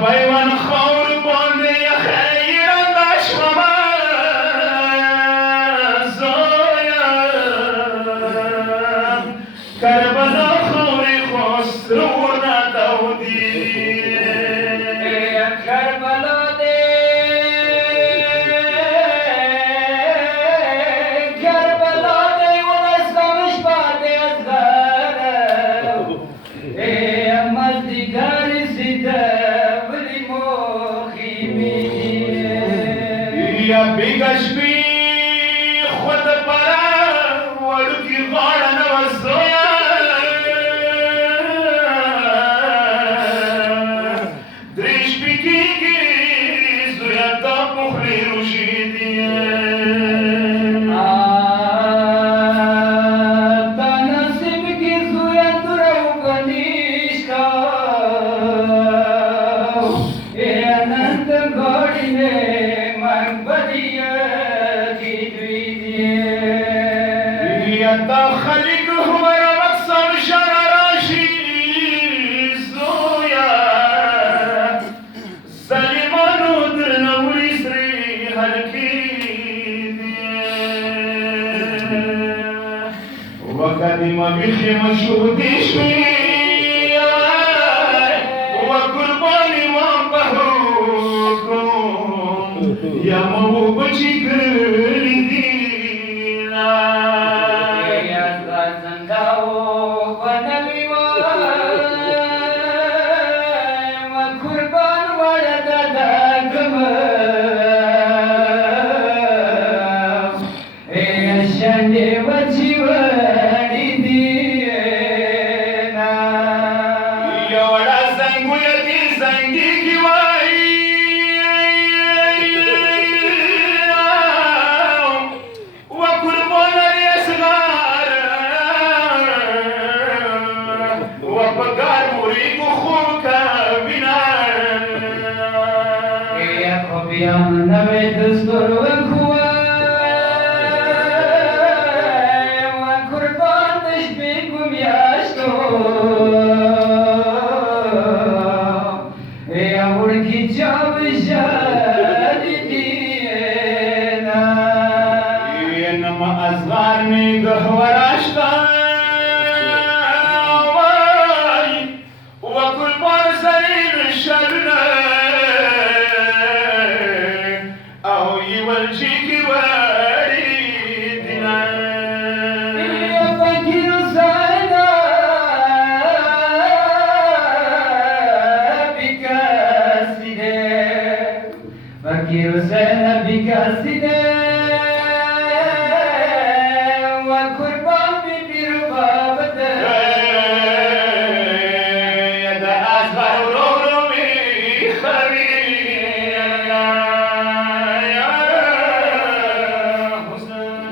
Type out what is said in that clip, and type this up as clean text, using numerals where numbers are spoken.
پیوند خور باندې خیر انداز شوما زویا کربلا خور خسرو نتاودی کربلا بیگش بی خود پرا وڑکی غاڑا نوزویا دریش بی کی زویا تا مخلی روشیدیه تا نصیب کی زویا درو بنیش کا اے انت گوڑی نے تا خلیق ہمارا مقصد شراشی زویا ظالمانو درنوری سری حلقی وقدم بخی مشهودی شوی وقربانی ما بحکم یا مو بچی کری دینا نوے دستور وکھوا قربان دش بی گمیاشتو اور کی چاو شادی دینا نما ازغار میں گہوراشتا وقربان سرین شرنا Fakir Hüseyin bir kaside